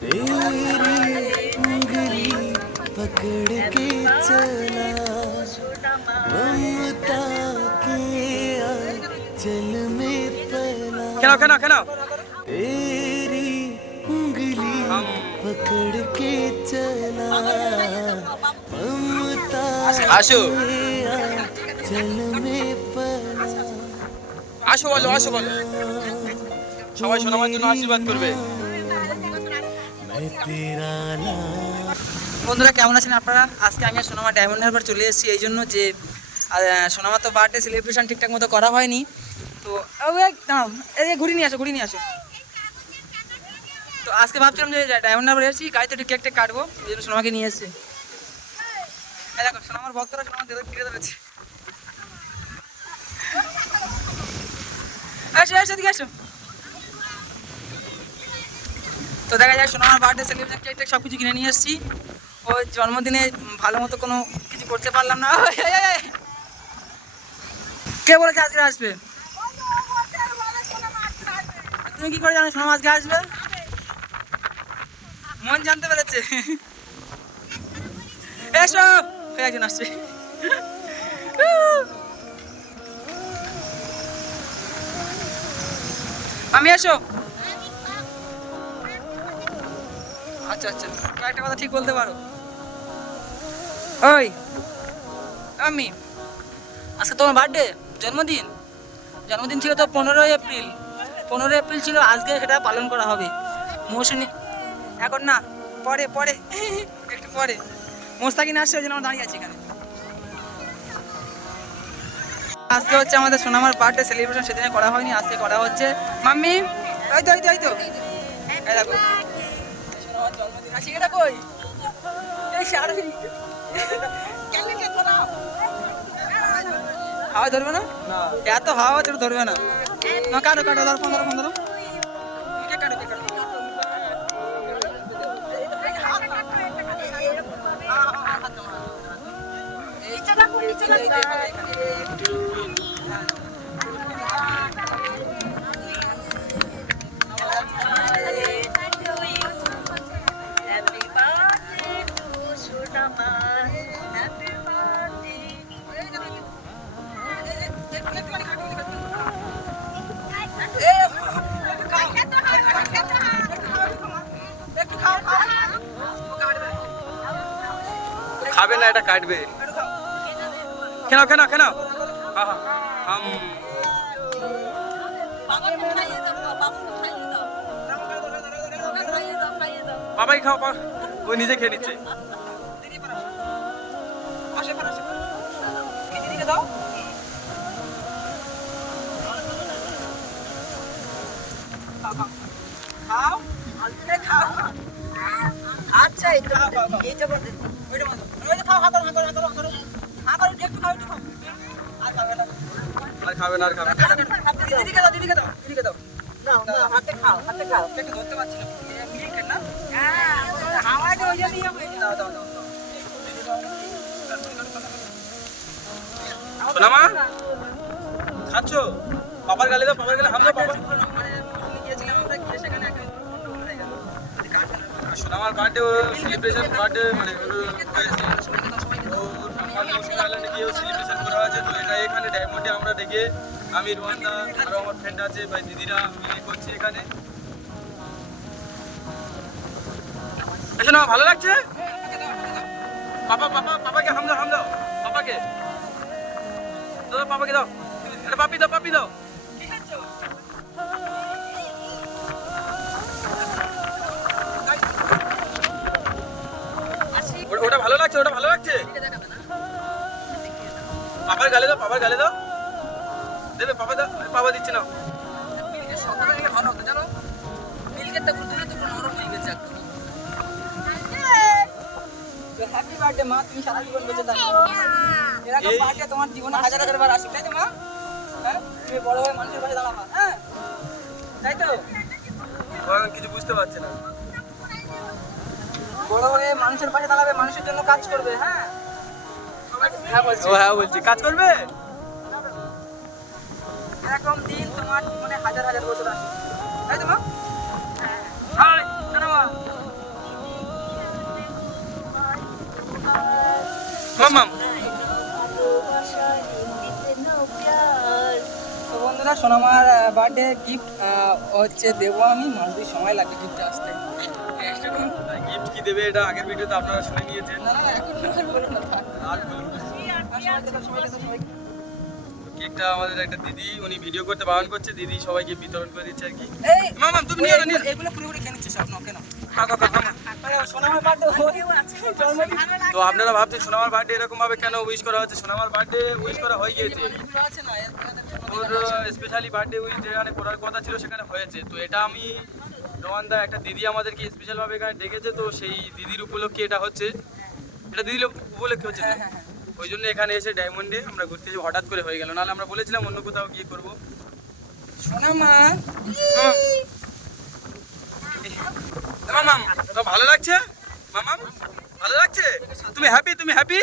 तेरी उंगली पकड़ के चला ममता के चल में पला কেন কেন কেন तेरी उंगली पकड़ के चला ममता আসো के चल में पला আসো বলো আসো বলো সবাই সোনামার জন্য আশীর্বাদ করবে मैं तेरा ला বন্ধুরা, কেমন আছেন আপনারা? আজকে আমি সোনামা ডায়মন্ড হারবার চলে এসেছি, এই জন্য যে সোনামা তো বার্থডে সেলিব্রেশন ঠিকঠাক মতো করা হয়নি। তো দাঁড়াও ঘুরি নিয়ে আসো ঘুরি নিয়ে আসো। তো আজকে ভাবছিলাম যে ডায়মন্ড হারবার এসেছি, গাড়িতে একটু কেক টেক কাটবো, এই জন্য সোনামাকে নিয়ে এসেছি। দেখো, সোনামার ভক্তরা সোনামা দিতে ফিরে ধরেছে। এসো এসো এদিকে এসো তো দেখা যায় সোনামার বার্থডে সেলিব্রেশন কেক সব কিছু কিনে নিয়ে এসেছি। ওই জন্মদিনে ভালো মতো কোনো কিছু করতে পারলাম না। কে বলেছে আজকে আসবে? তুমি কি করে জানো সোনামা আজকে আসবে? মন জানতে পেরেছে। এসো। একজন আসছে। আমি এসো। আচ্ছা আচ্ছা। কয়েকটা কথা ঠিক বলতে পারো। ওই আমি আজকে তোমার বার্থডে জন্মদিন? জন্মদিন ছিল তো পনেরোই এপ্রিল। পনেরোই এপ্রিল ছিল, আজকে সেটা পালন করা হবে। মৌসুমি, এখন না, পরে পরে, একটু পরে। মোস্তাকিন আসছে, ওই জন্য আমরা দাঁড়িয়ে আছি এখানে। আজকে হচ্ছে আমাদের সোনামার বার্থডে সেলিব্রেশন সেদিনে করা হয়নি, আজকে করা হচ্ছে। মাম্মি ওই তো ওই তো ওই তো। এই দেখো। কই এই হাওয়া ধরবে না এত হাওয়া হচ্ছে ধরবে না না কাটো কাটো ধর পনেরো পনেরো কে কাটো কে কাটো খাবে না এটা কাটবে। কেন কেন কেন বাবাই খাও ওই নিজে খেয়ে নিচ্ছে। খাও, খাও। আচ্ছা এই তো মতো ওই যে খাও একটু খাও একটু খাও। আর খাবে না। আর খাবে না আর খাবে না। দিদিকে দাও দিদিকে দাও দিদিকে দাও। নাও নাও হাতে খাও হাতে খাও। একটু ধরতে পারছি না। মিল্কের না? হ্যাঁ হাওয়ায় ওই জন্য ইয়ে হয়ে দাও দাও দাও দাও। সোনামা? খাচ্ছ? বাবার গালে দাও বাবার গালে হাম দাও বাবা আর সোনামার বার্থডে সেলিব্রেশন বার্থডে মানে করা তো এটা এখানে আমরা আমি আমার ফ্রেন্ড আছে ভাই দিদিরা করছি এখানে ভালো লাগছে? পাপা পাপা, পাপাকে হাম দাও হাম দাও, পাপাকে। পাপাকে দাও। এটা পাপি দাও পাপি দাও। ভালো লাগছে ওটা ভালো লাগছে? পাপার গালে দাও পাপার গালে দাও। দেবে পাপা দাও পাপা দিচ্ছে না। ভালো হতো জানো নরম হয়ে গেছে একদম হ্যাপি বার্থডে মা তুমি সারা জীবন বেঁচে থাকো। এরকম বার্থডে তোমার জীবনে হাজার হাজার বার আসুক তাই তো মা? হ্যাঁ? তুমি বড় হয়ে মানুষের পাশে দাঁড়াবা হ্যাঁ? তাই তো? কিছু বুঝতে পারছে না। বড় মানুষের পাশে দাঁড়াবে মানুষের জন্য কাজ করবে হ্যাঁ? হ্যাঁ বলছি। হ্যাঁ কাজ করবে? দিন তোমার হাজার হাজার তাই তো মাম হ্যাঁ, বন্ধুরা সোনামার বার্থডে গিফট হচ্ছে দেবো আমি। মানুষের সময় লাগে গিফট আসতে। কি দেবে এটা আগের ভিডিওতে আপনারা শুনে নিয়েছেন। না না না না। কেকটা আমাদের একটা দিদি উনি ভিডিও করতে বারণ করছে দিদি সবাইকে বিতরণ করে দিচ্ছে আর কি। মামাম তুমি নিয়ে নাও, নিয়ে নাও। এগুলো পুরোপুরি খেয়ে নিচ্ছে সব কেন তো আপনারা ভাবছেন সোনামার বার্থডে এরকম ভাবে কেন উইশ করা হচ্ছে? সোনামার বার্থডে উইশ করা হয়ে গিয়েছে। না ওর স্পেশালি বার্থডে উইশ যেখানে করার কথা ছিল সেখানে হয়েছে। তো এটা আমি রোহানদা একটা দিদি আমাদেরকে স্পেশাল ভাবে এখানে ডেকেছে তো সেই দিদির উপলক্ষে এটা হচ্ছে। এটা দিদির উপলক্ষে হচ্ছে তো? ওই জন্য এখানে এসে ডায়মন্ডে আমরা ঘুরতে যাব হঠাৎ করে হয়ে গেল। নাহলে আমরা বলেছিলাম অন্য কোথাও গিয়ে করব। সোনামা মামাম মামাম তো ভালো লাগছে? মামাম ভালো লাগছে? তুমি হ্যাপি তুমি হ্যাপি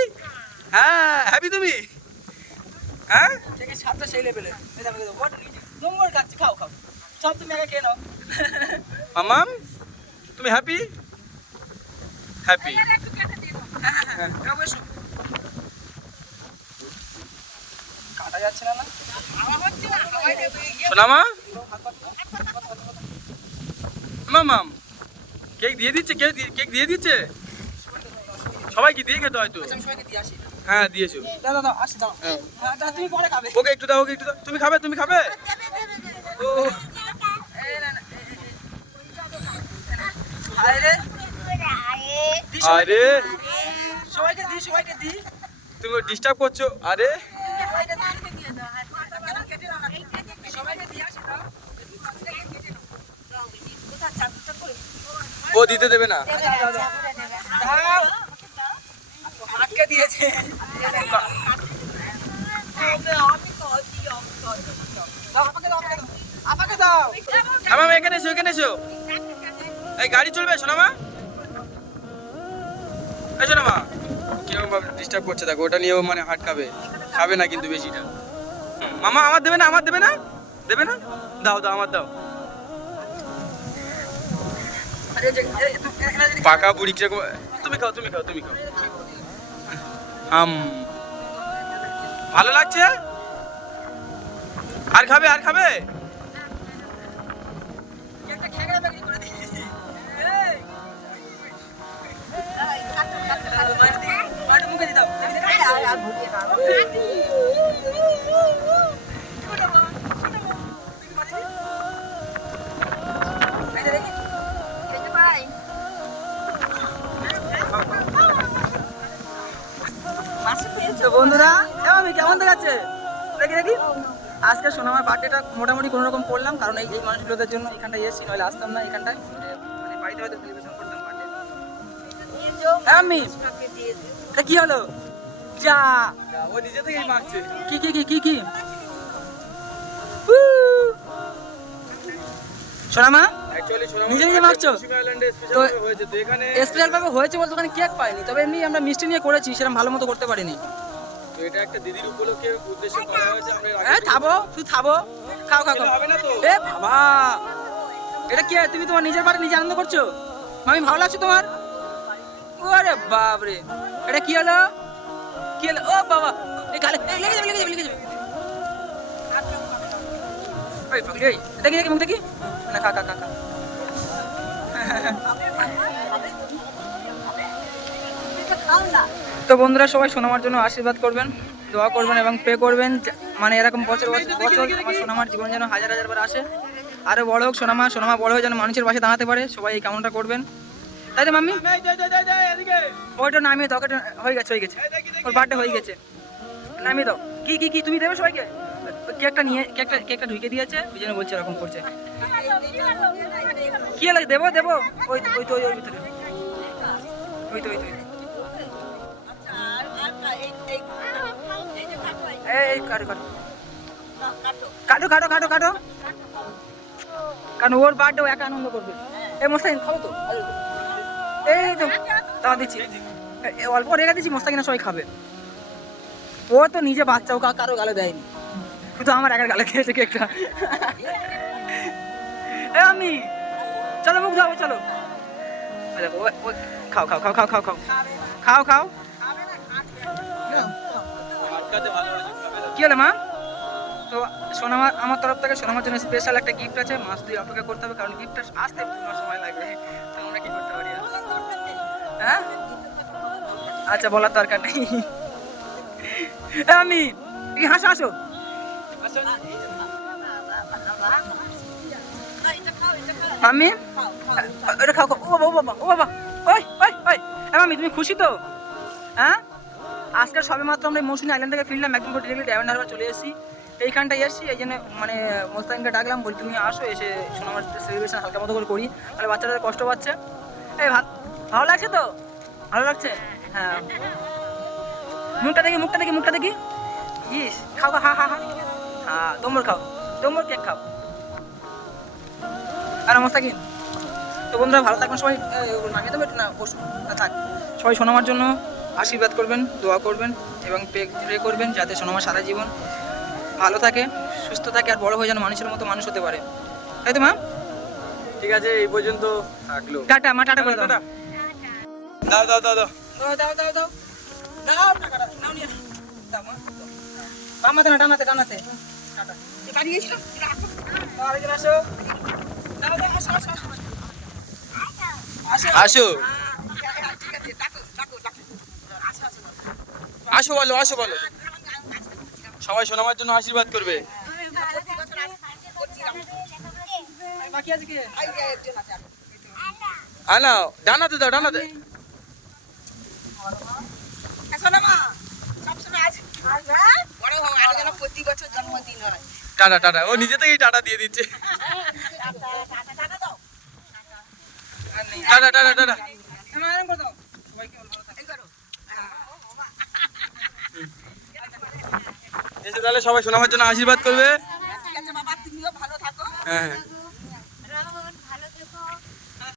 হ্যাঁ হ্যাপি তুমি? হ্যাঁ? থেকে সাতটা সেই লেভেলে। নম্বর খাচ্ছি খাও খাও। সব তুমি আগে খেয়ে নাও। মামাম তুমি হ্যাপি হ্যাপি কাটা যাচ্ছে না না? সোনামা মামাম কেক দিয়ে দিচ্ছে কেক দিয়ে- কেক দিয়ে দিচ্ছে? সবাইকে দিয়ে খেতে হয়তো আচ্ছা, সবাইকে হ্যাঁ দিয়েছ। দাও দাও দাও দাও। হ্যাঁ, দাও, তুমি পরে খাবে। ওকে একটু দাও ওকে একটু দাও। তুমি খাবে তুমি খাবে? ও আরে সবাইকে দি সবাইকে দি। তুমি ডিস্টার্ব করছ। আরে। ও দিতে দেবে না। আটকে দিয়েছে। আমার হ্যাঁ, এখানে এসো এখানে এসো। এই গাড়ি চলবে সোনামা? এই সোনামা কীরকম ভাবে ডিস্টার্ব করছে দেখো ওটা নিয়েও মানে হাট খাবে খাবে না কিন্তু বেশিটা। মামা আমার দেবে না আমার দেবে না? দেবে না? দাও দাও আমার দাও। পাকা বুড়ি কীরকম তুমি খাও তুমি খাও তুমি খাও। আম ভালো লাগছে? আর খাবে আর খাবে? তো বন্ধুরা? আমি কেমন দেখাচ্ছে? দেখি দেখি। আজকে সোনামার বার্থডেটা মোটামুটি কোনো রকম করলাম কারণ এই এই মানুষগুলোদের জন্য এখানটায় এসেছি নইলে আসতাম না এখানটায়। মানে বাড়িতে হয়তো সেলিব্রেশন করতাম বার্থডে হ্যাঁ আমি এটা কি হলো? যা। ও নিজে থেকেই মাগছে কি কি কি কি কি? সোনামা নিজে নিজে মাখছো? তো- স্পেশাল ভাবে হয়েছে বলতে ওখানে কেক পাইনি তবে এমনি আমরা মিষ্টি নিয়ে করেছি সেরকম ভালো মতো করতে পারিনি। তো এটা একটা দিদির উপলক্ষে উদ্দেশ্যে করা হয়েছে আমরা হ্যাঁ খাব তুই খাব খাও খাও খেলে খাও হবে না তো। এ বাবা। এটা কি তুমি তোমার নিজের বাড়ি নিজে আনন্দ করছ? মামি ভালো লাগছে তোমার? ওরে বাপ রে এটা কি হলো? কি হলো ও বাবা। এই গালে এই লেগে যাবে লেগে যাবে লেগে যাবে। ওই পাগলি ওই দেখি দেখি মুখ দেখি। না খা খা খা খা। তো বন্ধুরা সবাই সোনামার জন্য আশীর্বাদ করবেন দোয়া করবেন এবং পে করবেন। মানে এরকম বছর বছর বছর আমার সোনামার জীবন যেন হাজার হাজার বার আসে। আরও বড় হোক সোনামা সোনামা বড় হয়ে যেন মানুষের পাশে দাঁড়াতে পারে। সবাই এই কামনাটা করবেন। তাই তো মাম্মি। ওইটা নামিয়ে দাও হয়ে গেছে হয়ে গেছে। ওর বার্থডে হয়ে গেছে। নামিয়ে দাও। কি কি কি? তুমি দেবে সবাইকে? কেকটা নিয়ে, কেকটা কেকটা ঢুকে দিয়েছে, ওই জন্য বলছে এরকম করছে। কি হলো? দেবো দেবো? ওই ওই তো, ওই ভিতরে। ওই তো ওই তো এই কাটো কাটো। কাটো কাটো কাটো কাটো। কারণ ওর বার্থডে একা আনন্দ করবে। এই মশাই খাব তো। এই তো তা দিচ্ছি। অল্প রেখে দিচ্ছি মোস্তাকিনা সবাই খাবে। ও তো নিজে বাচ্চা, ও কা- কারও গালে দেয়নি। শুধু আমার একার গালে খেয়েছে কেকটা। এ, আমি। চলো, মুখ ধোবো চলো। খাও খাও খাও খাও খাও খাও। খাও খাও। কি হলো, মা? তো সোনামা আমার তরফ থেকে সোনামার জন্য স্পেশাল একটা গিফট আছে। মাস দুই অপেক্ষা করতে হবে, কারণ গিফটটা আসতে একটু সময় লাগবে। হ্যাঁ? আচ্ছা বলার দরকার নেই। আমি হাসো হাসো। আমি? এটা খাও। ও বাবা বাবা, ও, বাবা। ওই ওই ওই। এ তুমি খুশি তো? হ্যাঁ? আজকে সবে মাত্র আমরা মৌসুমী আইল্যান্ড থেকে ফিরলাম, একদম করে ডিরেক্টলি ডায়মন্ড হারবার চলে এসেছি। এইখানটায় এসেছি, এই জন্য মানে মোস্তাকিনকে ডাকলাম, বলি, তুমি আসো, এসে সোনামার সেলিব্রেশন হালকা মতো করে করি। তাহলে বাচ্চাদের কষ্ট পাচ্ছে। এই ভাত ভালো লাগছে তো? ভালো লাগছে? হ্যাঁ। মুখটা দেখি মুখটা দেখি মুখটা দেখি। ইস খাও হা হা হা। হ্যাঁ তোমর খাও। তোমর কেক খাও। আর মোস্তাকিন তো বন্ধুরা ভালো থাকবেন সবাই। নামিয়ে দেবে না থাক। সবাই সোনামার জন্য আশীর্বাদ করবেন দোয়া করবেন এবং প্রে করবেন যাতে সোনামা সারা জীবন ভালো থাকে সুস্থ থাকে আর বড় হয়ে যেন মানুষের মতো মানুষ হতে পারে। তাই তো মা? ঠিক আছে এই পর্যন্ত থাকল। টাটা মা টাটা করে দাও। টাটা। দাও দাও দাও দাও। দাও দাও দাও দাও। টাকাটা নাও নিয়ে আসো। দাও মা। বামাতে না ডানাতে ডানাতে টাটা গেছিল আসো। দাও দাও আসো আসো আসো। আসো। আসো। আসো বলো আসো বলো। সবাই সোনামার জন্য আশীর্বাদ করবে। বাকি আছে কে? আনা ডানাতে দাও ডানাতে প্রতি বছর জন্মদিন হয়। Tata tata. ও নিজে থেকেই টাটা দিয়ে দিচ্ছে। Tata tata tata. তাহলে সবাই শোনাবার জন্য আশীর্বাদ করবে। ঠিক আছে বাবা তুমিও ভালো থাকো। হ্যাঁ হ্যাঁ।